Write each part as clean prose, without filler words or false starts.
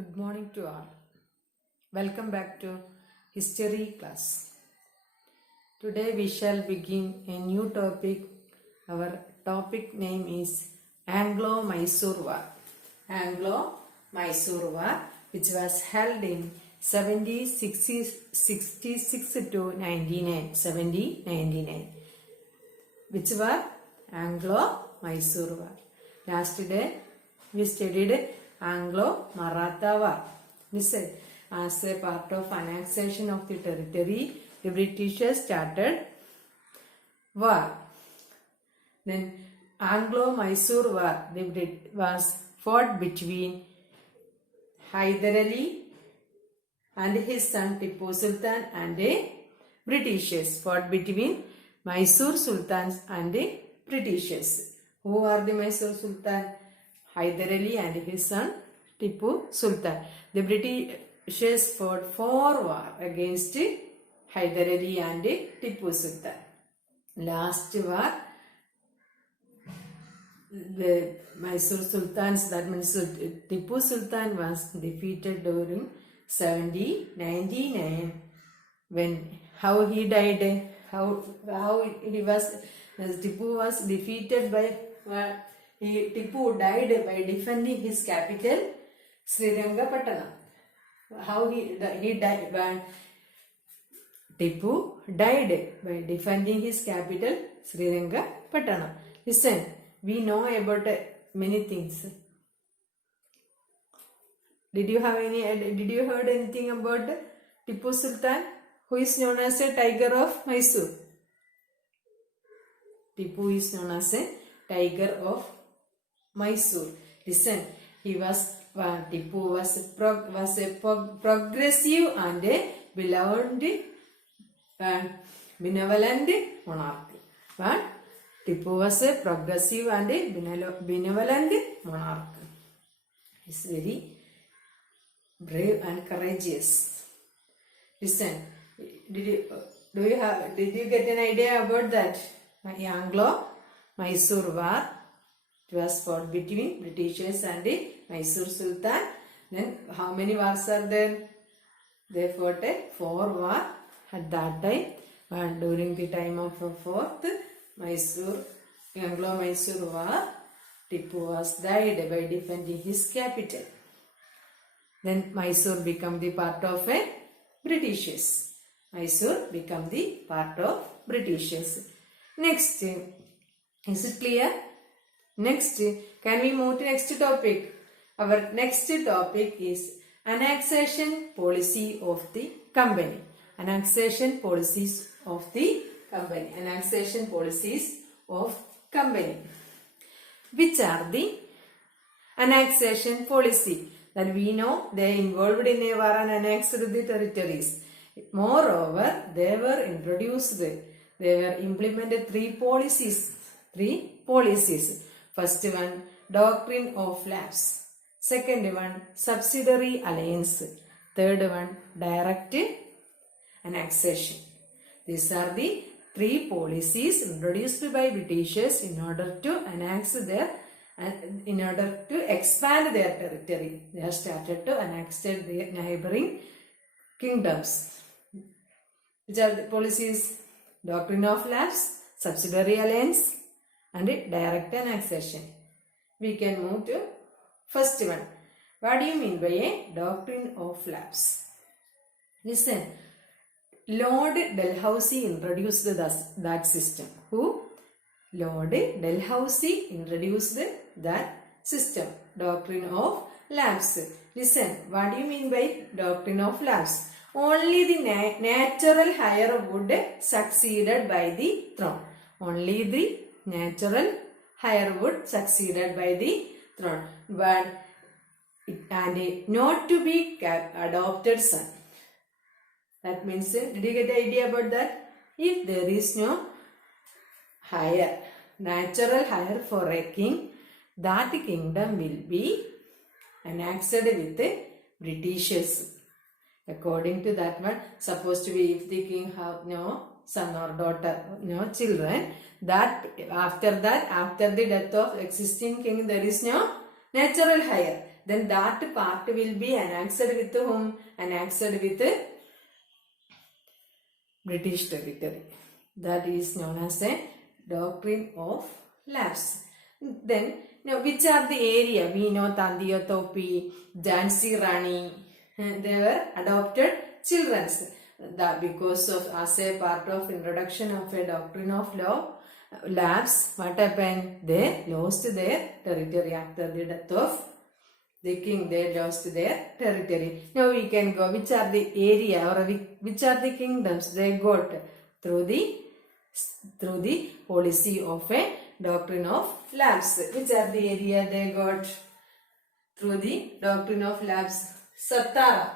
Good morning to all. Welcome back to history class. Today we shall begin a new topic. Our topic name is Anglo-Mysore War. Anglo-Mysore War, which was held in 1766 to 99. 1799. Which war? Anglo-Mysore War. Last day we studied Anglo-Maratha War. Listen, as a part of annexation of the territory, the Britishers started war. Then Anglo-Mysore War was fought between Hyder Ali and his son Tipu Sultan and the Britishers. Fought between Mysore Sultans and the Britishers. Who are the Mysore Sultan? Hyder Ali and his son Tipu Sultan. The Britishers fought 4 wars against Hyder Ali and Tipu Sultan. Last war, the Mysore Sultans, that means Tipu Sultan, was defeated during 1799. How he died? How he was? Tipu was defeated by. Tipu died by defending his capital, Srirangapatna. How he died? When Tipu died by defending his capital, Srirangapatna. Listen, we know about many things. Did you heard anything about Tipu Sultan, who is known as a tiger of Mysore? Tipu is known as a tiger of Mysore. Listen, Tipu was a progressive and a benevolent monarch. But Tipu was a progressive and a benevolent monarch. He is very brave and courageous. Listen, did you get an idea about that? Anglo-Mysore War. It was fought between Britishers and the Mysore Sultan. Then how many wars are there? They fought 4 wars at that time. And during the time of the 4th Anglo-Mysore War, Tipu was died by defending his capital. Then Mysore became the part of Britishers. Mysore became the part of Britishers. Next, is it clear? Next, can we move to next topic? Our next topic is annexation policy of the company. Annexation policies of the company. Annexation policies of company. Which are the annexation policy? That we know they involved in a war and annexed the territories. Moreover, they were implemented 3 policies. First one, doctrine of lapse. Second one, subsidiary alliance. Third one, direct annexation. These are the 3 policies introduced by Britishers in order to expand their territory. They have started to annex their neighboring kingdoms. Which are the policies? Doctrine of lapse, subsidiary alliance, and direct annexation. We can move to first one. What do you mean by a doctrine of lapse? Listen, Lord Dalhousie introduced that system. Who? Lord Dalhousie introduced that system. Doctrine of lapse. Listen, what do you mean by doctrine of lapse? Only the natural heir would succeeded by the throne. Only the natural heir would succeeded by the throne, and not to be adopted son. That means, did you get the idea about that? If there is no natural heir for a king, that kingdom will be annexed with the Britishers. According to that one, supposed to be if the king have no son or daughter, no children, that after the death of existing king, there is no natural hire. Then that part will be annexed with whom? Annexed with British territory. That is known as a doctrine of lapse. Then, now which are the area? We know Tandiya Topi, Jhansi Rani, they were adopted children. That because of, as a part of introduction of a doctrine of law, lapse, what happened? They lost their territory after the death of the king. They lost their territory. Now we can go, which are the area or which are the kingdoms they got through the policy of a doctrine of lapse. Which are the area they got through the doctrine of lapse? Satara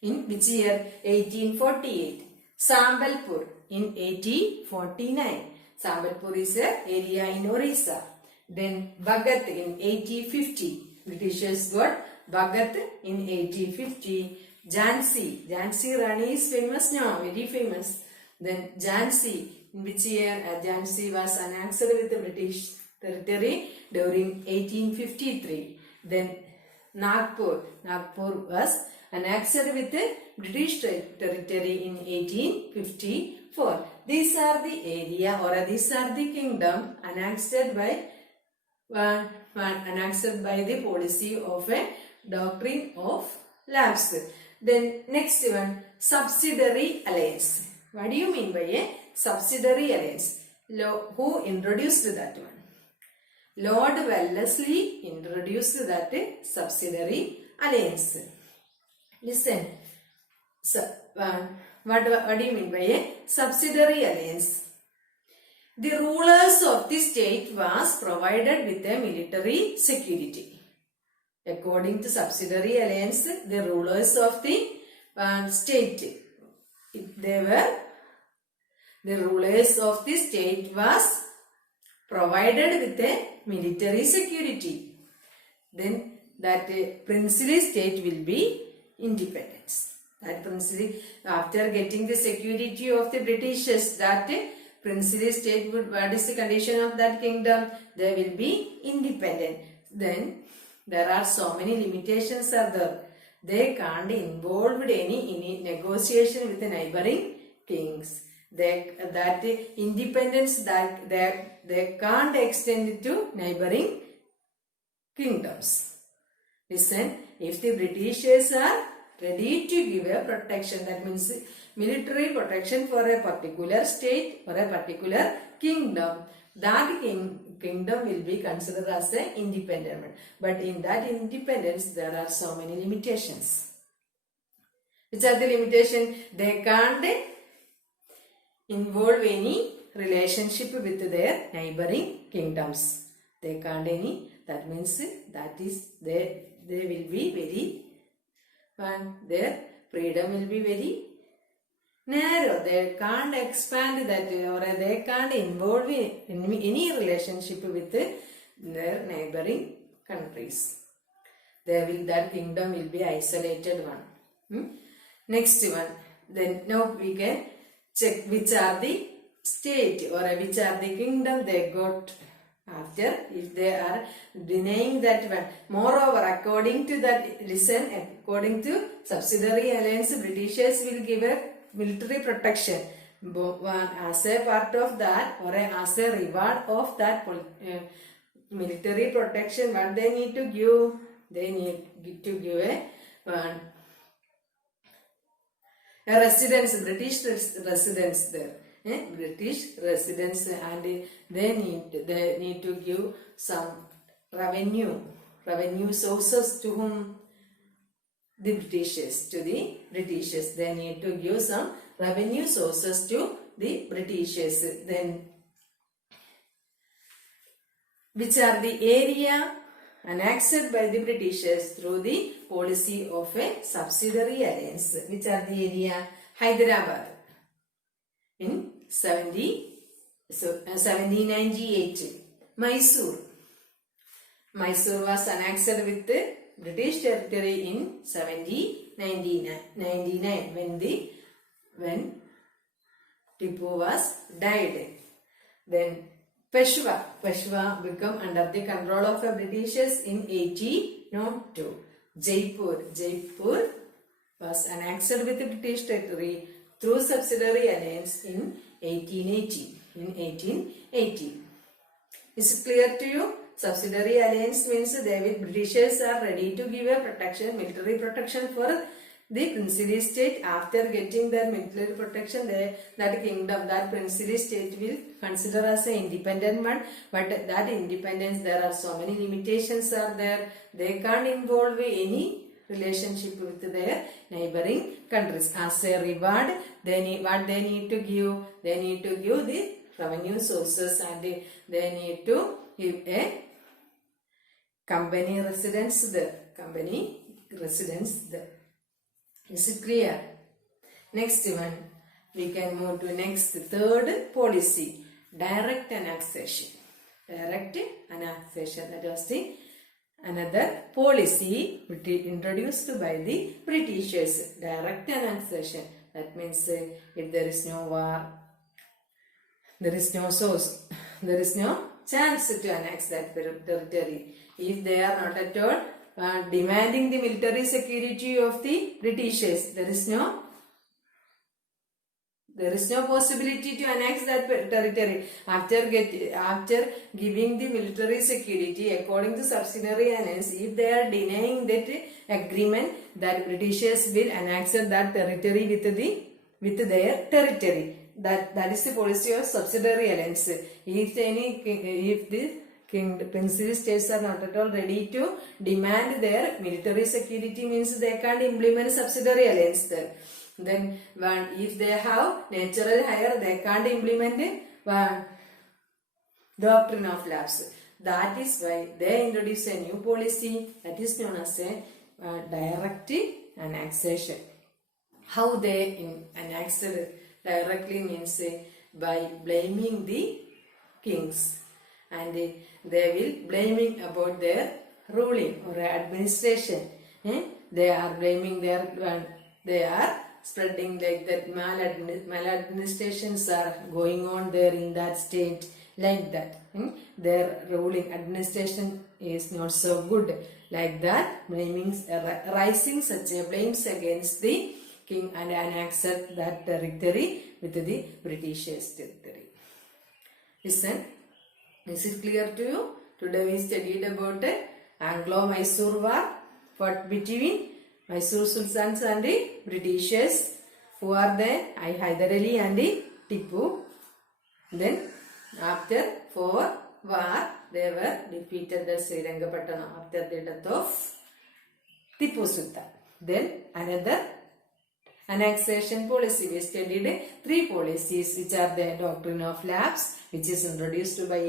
in which year? 1848. Sambalpur in 1849. Sambalpur is an area in Orissa. Then Bhagat in 1850. Britishers got Bhagat in 1850. Jhansi Rani is famous now, very famous. Then Jhansi, in which year? Jhansi was annexed with the British territory during 1853. Then Nagpur was annexed with the British territory in 1854. These are the area or these are the kingdom annexed by the policy of a doctrine of lapse. Then next one, subsidiary alliance. What do you mean by a subsidiary alliance? Who introduced that one? Lord Wellesley introduced that subsidiary alliance. Listen. So, what do you mean by a subsidiary alliance? The rulers of the state was provided with a military security. According to subsidiary alliance, the rulers of the state, the rulers of the state was provided with a military security. Then that princely state will be independence. That princely, after getting the security of the Britishers, that princely state would, what is the condition of that kingdom? They will be independent. Then there are so many limitations are there. They can't involve any negotiation with the neighboring kings. That independence that they can't extend it to neighboring kingdoms. Listen, if the Britishers are ready to give a protection, that means military protection for a particular state or a particular kingdom, that kingdom will be considered as an independent one. But in that independence, there are so many limitations. Which are the limitations? They can't involve any relationship with their neighboring kingdoms. They can't any, that means that is they will be very, and their freedom will be very narrow. They can't expand that or they can't involve in any relationship with their neighboring countries. That kingdom will be isolated one. Next one. Then now we can check which are the state or which are the kingdom they got after, if they are denying that one. Moreover, according to that, listen, according to subsidiary alliance, Britishers will give a military protection. As a part of that or as a reward of that military protection, what they need to give? They need to give a residence, British residence there. British residents, and they need to give some revenue sources to whom? The Britishers. To the Britishers, they need to give some revenue sources to the Britishers. Then which are the area annexed by the Britishers through the policy of a subsidiary alliance? Which are the area? Hyderabad in 1798. Mysore was annexed with the British territory in 1799 when Tipu was died. Then Peshwa become under the control of the Britishers in 1802. Jaipur was annexed with the British territory through subsidiary alliance in 1880. Is it clear to you? Subsidiary alliance means Britishers are ready to give a military protection for the princely state. After getting their military protection, that kingdom, that princely state will consider as an independent one. But that independence, there are so many limitations are there. They can't involve any relationship with their neighboring countries. As a reward, what they need to give? They need to give the revenue sources, and they need to give a company residence there. Is it clear? Next one, we can move to next third policy, direct annexation. That was the another policy introduced by the Britishers. Direct annexation. That means if there is no war, there is no source, there is no chance to annex that territory. If they are not at all demanding the military security of the Britishers, there is no possibility to annex that territory. After giving the military security according to subsidiary alliance, if they are denying that agreement, that Britishers will annex that territory with their territory. That is the policy of subsidiary alliance. If the princely states are not at all ready to demand their military security, means they can't implement subsidiary alliance there. Then if they have natural hire, they can't implement doctrine of lapse. That is why they introduce a new policy that is known as a direct annexation. How they annexed directly means by blaming the kings, and they will blaming about their ruling or administration. They are blaming they are spreading like that maladministrations are going on there in that state, like that. Their ruling administration is not so good, like that, rising such a blames against the king and annexed that territory with the Britishers territory. Listen, is it clear to you? Today we studied about Anglo-Mysore war, fought between Mysore Sultans and the Britishers. Who are they? Hyder Ali and Tipu. Then after 4 war, they were defeated at Srirangapattanam after the death of Tipu Sultan. Then another annexation policy. We studied 3 policies, which are the doctrine of lapse, which is introduced by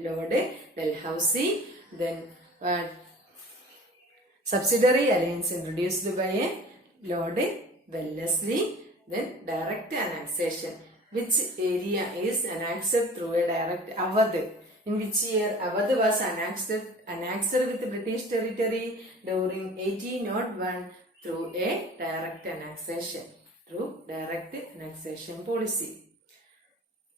Lord Dalhousie. Then subsidiary alliance introduced by Lord Wellesley. Then direct annexation. Which area is annexed through a direct Awadh? In which year Awadh was annexed with British territory during 1801 through a direct annexation. Policy.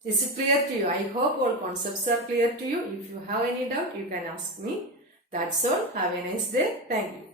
Is it clear to you? I hope all concepts are clear to you. If you have any doubt, you can ask me. That's all. Have a nice day. Thank you.